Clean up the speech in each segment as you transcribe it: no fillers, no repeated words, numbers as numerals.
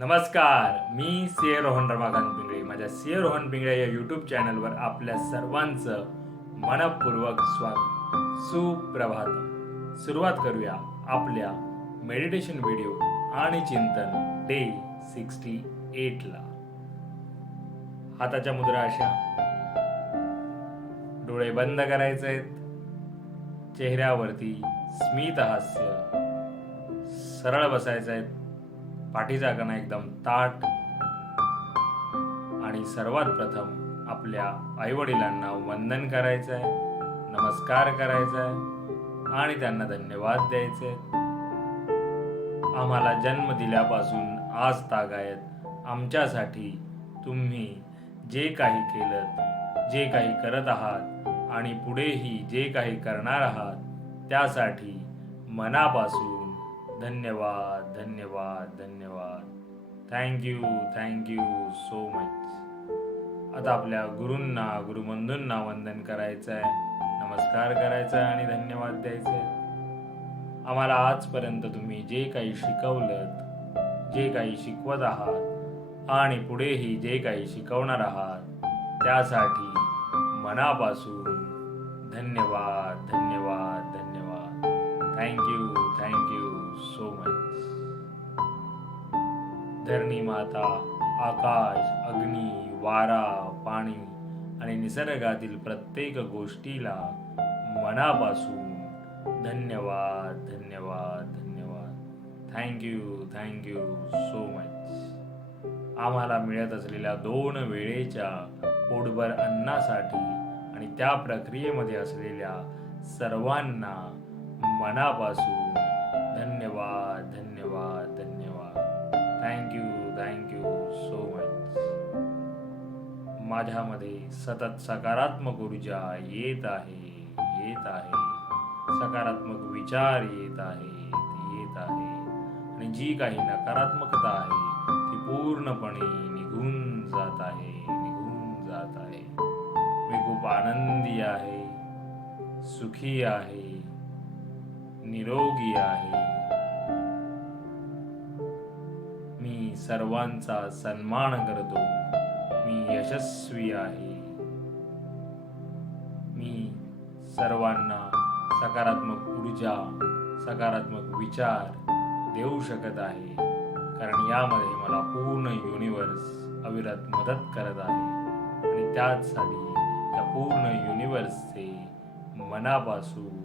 नमस्कार, मी सी रोहन रमाकांत पिंगळे. माझ्या सी रोहन पिंगळे या यूट्यूब चॅनलवर आपल्या सर्वांचं मनपूर्वक स्वागत. सुप्रभात. सुरुवात करूया आपल्या मेडिटेशन व्हिडिओ आणि चिंतन डे 68 ला. हाताच्या मुद्रा अशा, डोळे बंद करायचे आहेत. चेहऱ्यावरती स्मित हास्य, सरळ बसायचं आहे. पाठीचा कणा एकदम ताठ. आणि सर्वात प्रथम आपल्या आईवडिलांना वंदन करायचं आहे, नमस्कार करायचा आहे आणि त्यांना धन्यवाद द्यायचे. आम्हाला जन्म दिल्यापासून आज तागायत आमच्यासाठी तुम्ही जे काही केलं, जे काही करत आहात आणि पुढेही जे काही करणार आहात त्यासाठी मनापासून धन्यवाद धन्यवाद धन्यवाद. Thank you so much. आता आपल्या गुरूंना, गुरुबंधूंना वंदन करायचं आहे, नमस्कार करायचा आहे आणि धन्यवाद द्यायचे. आम्हाला आजपर्यंत तुम्ही जे काही शिकवलं, जे काही शिकवत आहात आणि पुढेही जे काही शिकवणार आहात त्यासाठी मनापासून धन्यवाद धन्यवाद धन्यवाद. Thank you so much. धरणी माता, आकाश, अग्नी, वारा, पाणी आणि निसर्गातील प्रत्येक गोष्टीला मनापासून धन्यवाद धन्यवाद धन्यवाद. Thank you so much. आम्हाला मिळत असलेल्या 2 वेळेच्या पोटभर अन्नासाठी आणि त्या प्रक्रियेमध्ये असलेल्या सर्वांना मनापासून धन्यवाद धन्यवाद धन्यवाद. Thank you so much. माझ्यामध्ये सतत सकारात्मक ऊर्जा येत आहे. सकारात्मक विचार येत आहे आणि जी काही नकारात्मकता आहे ती पूर्णपणे निघून जात आहे. मी खूप आनंदी आहे, सुखी आहे, निरोगी आहे. मी सर्वांचा सन्मान करतो. मी यशस्वी आहे. मी सर्वांना सकारात्मक ऊर्जा, सकारात्मक विचार देऊ शकत आहे, कारण यामध्ये मला पूर्ण युनिवर्स अविरत मदत करत आहे. आणि त्याचसाठी या पूर्ण युनिवर्सचे मनापासून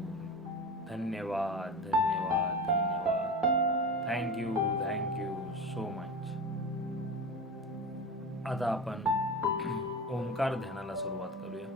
धन्यवाद धन्यवाद धन्यवाद. Thank you so much. आता आपण ओंकार ध्यानाला सुरुवात करूया.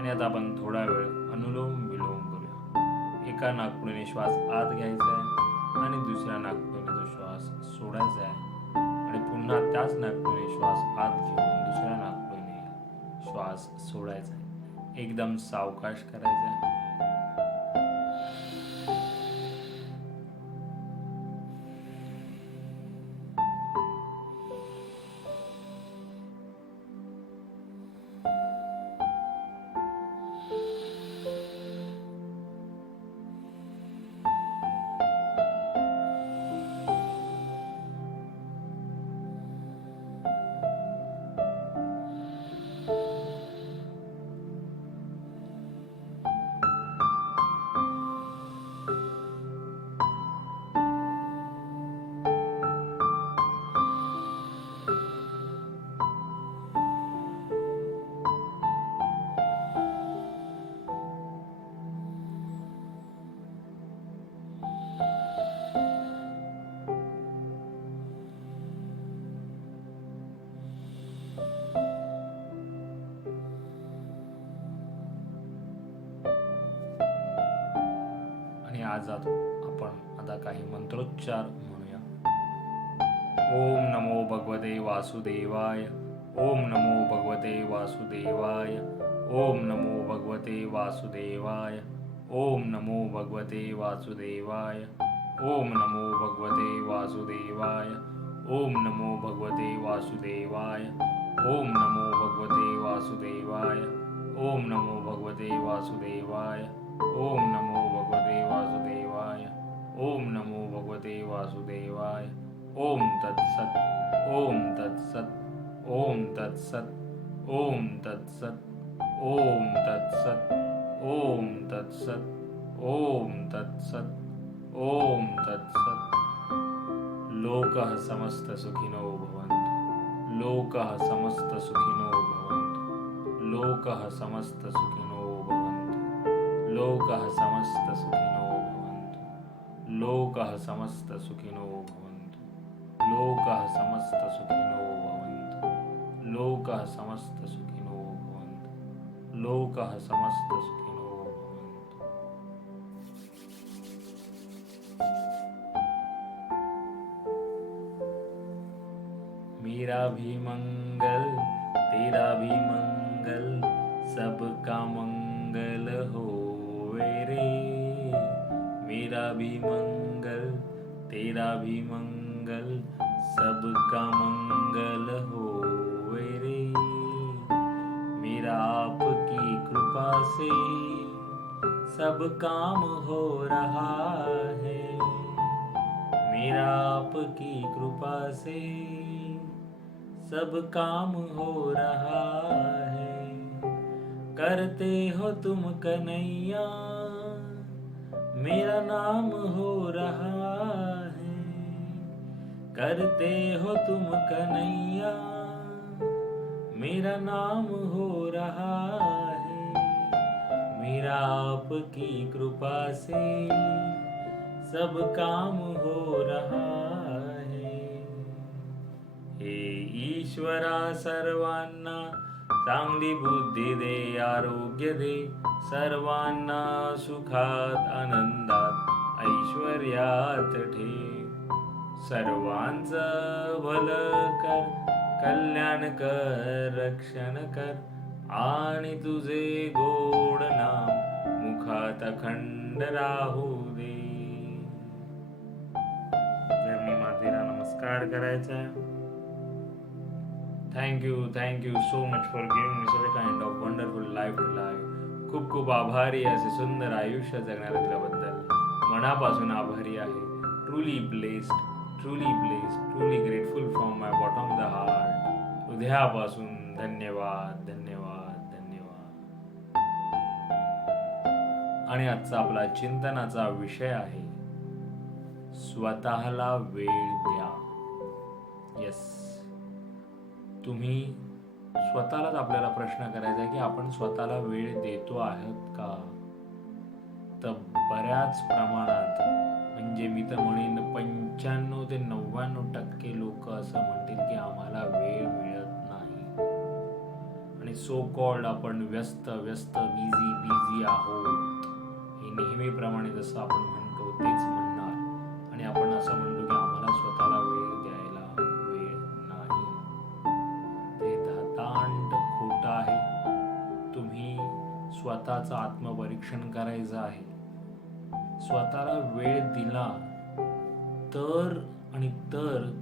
आणि आता आपण थोडा वेळ अनुलोम विलोम करूया. एका नाकपुडीने श्वास आत घ्यायचा आहे आणि दुसऱ्या नाकपुडीने तो श्वास सोडायचा आहे आणि पुन्हा त्याच नाकपुडीने श्वास आत घेऊन दुसऱ्या नाकपुडीने श्वास सोडायचा आहे. एकदम सावकाश करायचा आहे. आणि आज आपण आता काही मंत्रोच्चार म्हणूया. ओम नमो भगवते वासुदेवाय. ओम नमो भगवते वासुदेवाय. ओम नमो भगवते वासुदेवाय. ओम नमो भगवते वासुदेवाय. ओम नमो भगवते वासुदेवाय. ओम नमो भगवते वासुदेवाय. ओम नमो भगवते वासुदेवाय. ओम नमो भगवते वासुदेवाय. ओम नमो भगवते वासुदेवाय. ओम नमो भगवते वासुदेवाय. ओम तत्सत. ओम तत्सत. ओम तत्सत. ओम तत्सत. ओम तत्सत. ओम तत्सत. ओम तत्सत. ओम तत्सत. लोकः समस्त सुखिनो भवन्तु. लोकः समस्त सुखिनो भवन्तु. लोकः समस्त सुखिनो भवन्तु. लोकः समस्त सुखिनो भवन्तु. लोकः समस्त सुखिनो भवन्तु. लोकः समस्त सुखिनो भवन्तु. लोकः समस्त सुखिनो भवन्तु. लोकः समस्त सुखिनो भवन्तु. मेरा भी मंगल तेरा भी मंगल सबका मंगल होवे रे. मेरा भी मंगल तेरा भी मंगल सबका मंगल होवे रे. मेरा आपकी कृपा से सब काम हो रहा है. मेरा आपकी कृपा से सब काम हो रहा है. करते हो तुम कन्हैया मेरा नाम हो रहा है. करते हो तुम कन्हैया मेरा नाम हो रहा है. मेरा आपकी कृपा से सब काम हो रहा है. हे ईश्वरा सर्वांना चांगली बुद्धी दे, आरोग्य दे. सर्वांना सुखात आनंदात ऐश्वर्यात ठेव. सर्वांचं भलं कर, कल्याण कर, रक्षण कर. आणि तुझे गोड नाम मुखात अखंड राहू दे. धरणी मातेला नमस्कार करायचा आहे. Thank you so much for giving me such a kind of wonderful life to live. खूप खूप आभारी असे सुंदर आयुष्य जगण्याला दिल्याबद्दल मनापासून आभारी आहे. Truly blessed, truly grateful from my bottom of the heart. हृदयापासून धन्यवाद धन्यवाद धन्यवाद. आणि आजचा आपला चिंतनाचा विषय आहे स्वतःला वेळ द्या. येस, तुम्ही स्वतःलाच आपल्याला प्रश्न करायचा आहे की आपण स्वतःला वेळ देतो आहोत का. तर बऱ्याच प्रमाणात, म्हणजे मी तर म्हणेन 95 ते 99% लोक असं म्हणतील की आम्हाला वेळ मिळत नाही. आणि सो कॉल्ड आपण व्यस्त बिझी आहोत हे नेहमीप्रमाणे जसं आपण म्हणतो तेच म्हणणार. आणि आपण असं म्हणतो की आम्हाला स्वतःला वेळ द्यायला वेळ नाही. ते दातांड खोटं आहे. तुम्ही स्वतःचं आत्मपरीक्षण करायचं आहे. स्वतःला वेळ दिला तर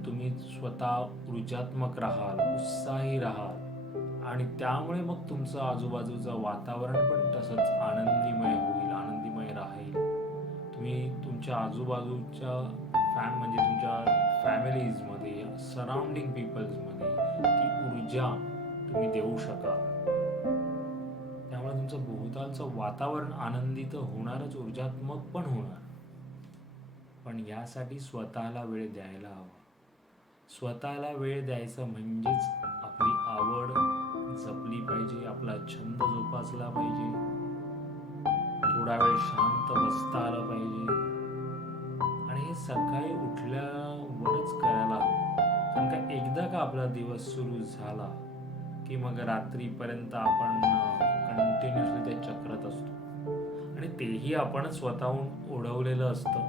तुम्ही स्वतः ऊर्जात्मक राहाल, उत्साही राहाल आणि त्यामुळे मग तुमचं आजूबाजूचं वातावरण पण तसंच आनंदीमय होईल, आनंदीमय राहील. तुम्ही तुमच्या आजूबाजूच्या म्हणजे तुमच्या फॅमिलीजमध्ये, सराउंडिंग पीपल्समध्ये ती ऊर्जा तुम्ही देऊ शकाल. त्यामुळे तुमचं भोवतालचं वातावरण आनंदी तर होणारच, ऊर्जात्मक पण होणार. पण यासाठी स्वतःला वेळ द्यायला हवा. स्वतःला वेळ द्यायचं म्हणजेच आपली आवड जपली पाहिजे, आपला छंद जोपासला पाहिजे, थोडा वेळ शांत बसता आलं पाहिजे आणि हे सकाळी उठल्यावरच करायला हवं. कारण का एकदा का आपला दिवस सुरू झाला की मग रात्रीपर्यंत आपण कंटिन्युअसली त्या चक्रात असतो आणि तेही आपण स्वतःहून ओढवलेलं असतं.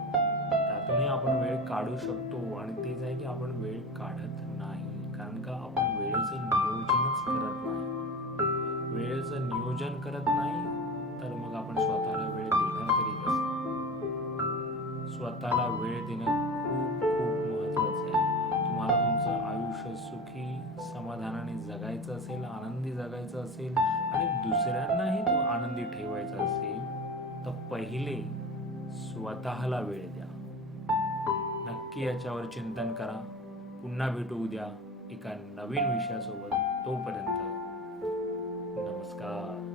त्यातूनही आपण वेळ काढू शकतो आणि तेच आहे की आपण वेळ काढत नाही, कारण का आपण वेळेचं नियोजनच करत नाही. वेळेचं नियोजन करत नाही तर मग आपण स्वतःला वेळ देणार तरी कसं? स्वतःला वेळ देणं खूप खूप महत्त्वाचं आहे. तुम्हाला तुमचं आयुष्य सुखी समाधानाने जगायचं असेल, आनंदी जगायचं असेल आणि दुसऱ्यांनाही तो आनंदी ठेवायचा असेल तर पहिले स्वतःला वेळ द्या. नक्की याच्यावर चिंतन करा. पुन्हा भेटू उद्या एका नवीन विषयासोबत. तोपर्यंत नमस्कार.